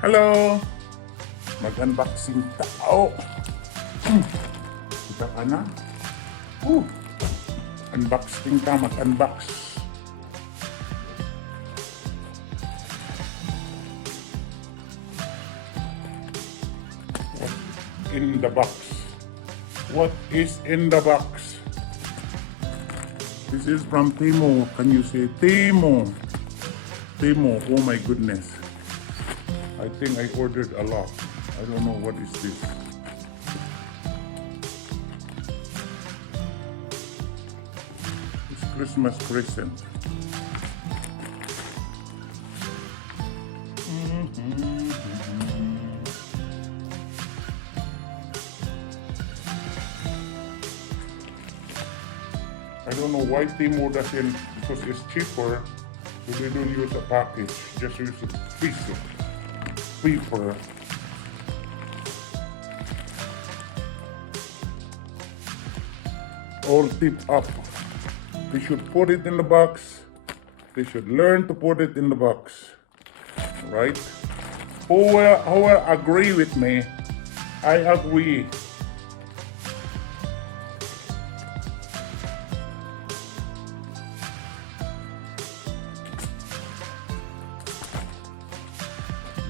Hello! Mag-unboxing tao. Kita ka na? Unboxing ka, mag-unbox. What's in the box? What is in the box? This is from Timo. Can you say Timo? Timo, oh my goodness. I think I ordered a lot. I don't know what is this. It's Christmas present. I don't know why Timo doesn't, because it's cheaper, so they don't use a package, just use a piece of paper. All tipped up. They should put it in the box. They should learn to put it in the box. Right? Who will agree with me? I agree.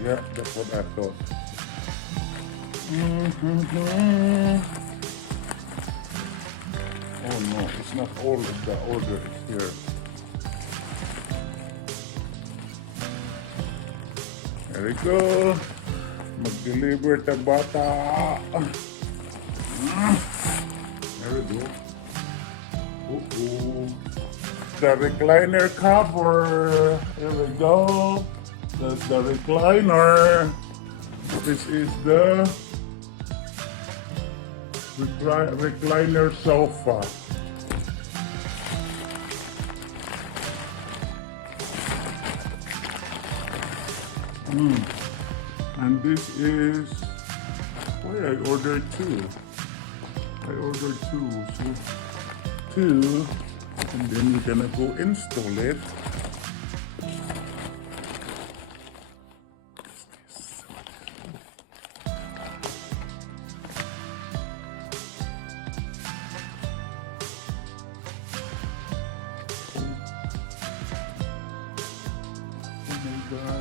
Yeah, that's what I thought. Oh no, it's not all of the order is here. There we go. Mag-deliver ta bata. There we go. The recliner cover. Here we go. That's the recliner. This is the recliner sofa. And this is where I ordered two. I ordered two. So two. And then we're gonna go install it.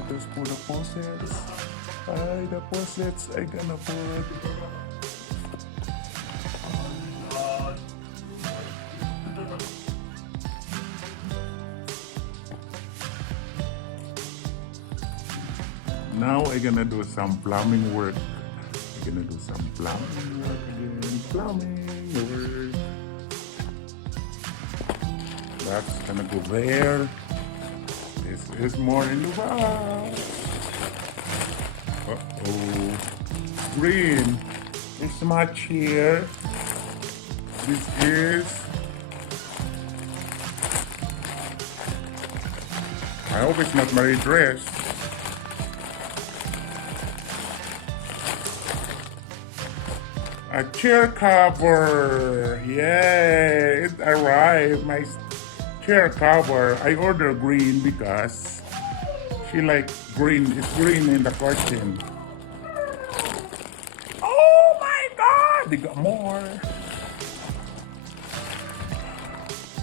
Those for the faucets. The faucets I gonna put. Now I'm gonna do some plumbing work. I'm gonna do some plumbing work again. Plumbing work. That's gonna go there. This is more in the box. Uh-oh. Green. It's much here. This is... I hope it's not my dress. A chair cover. Yeah, it arrived. My chair cover. I ordered green because she like green. It's green in the curtain. Oh my God! They got more.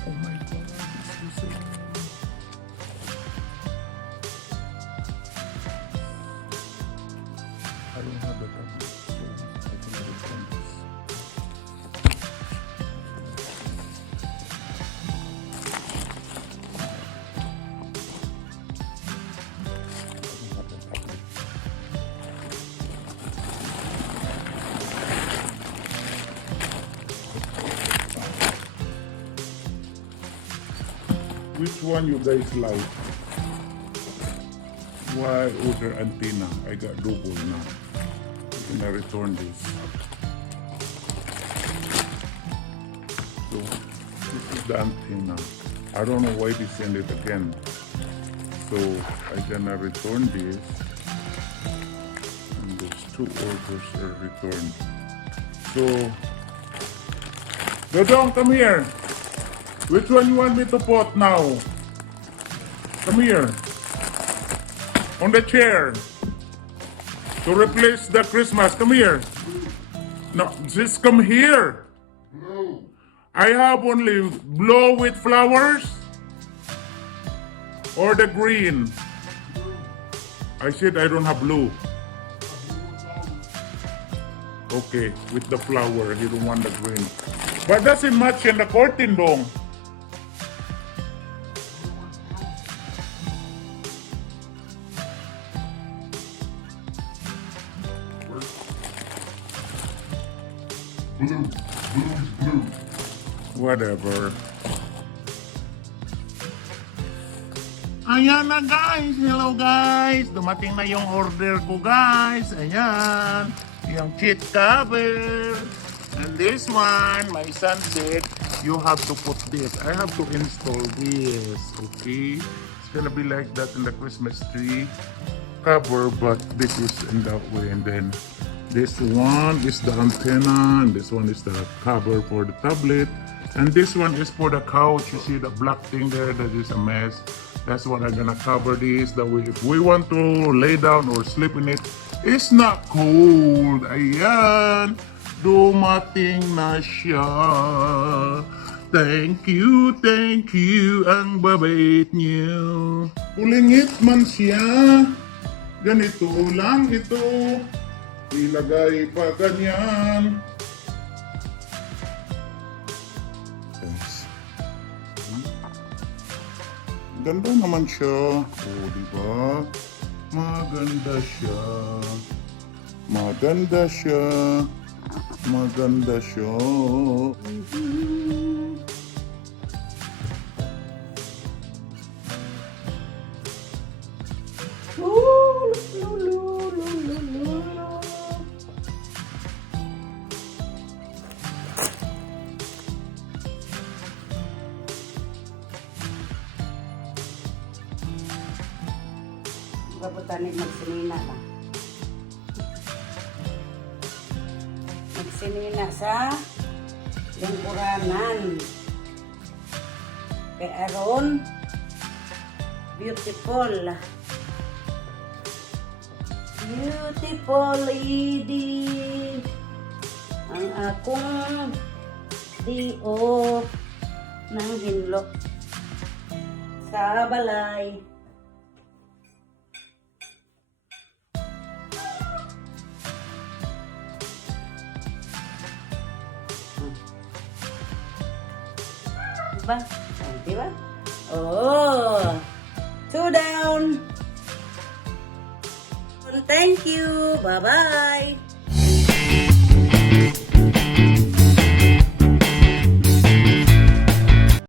Oh my God! This is I don't have the tablet, so I can return this. Which one you guys like? Why order antenna? I got double now. I'm gonna return this. So this is the antenna. I don't know why they send it again. So I'm gonna return this. And those two orders are returned. So Dodong, come here. Which one you want me to put now? Come here. On the chair. To replace the Christmas. Come here. No, just come here. I have only blue with flowers or the green. I said I don't have blue. Okay, with the flower, you don't want the green. But doesn't match in the curtain dong. Blue. Whatever. Ayan na guys! Hello guys! Dumating na yung order ko guys. Ayan. Yung cheat cover. And this one, my son said, you have to put this. I have to install this. Okay? It's gonna be like that in the Christmas tree cover, but this is in that way. And then this one is the antenna, and this one is the cover for the tablet. And this one is for the couch. You see the black thing there? That is a mess. That's what I'm gonna cover this. That way, if we want to lay down or sleep in it, it's not cold. Ayan. Dumating na siya. Thank you. Ang babait niyo. Ulingit man siya. Ganito lang ito. Ilagay pa ganyan. Ganda naman siya. Oh, di ba? Maganda siya. Maganda siya. Maganda siya. Kaputanin magsinina ba? Magsinina sa lingkuranan. Kay Aron, beautiful. Beautiful lady. Ang akong dio ng hinlok sa balay. Diba? Oh, diba? Oh! 2 down! Thank you! Bye-bye!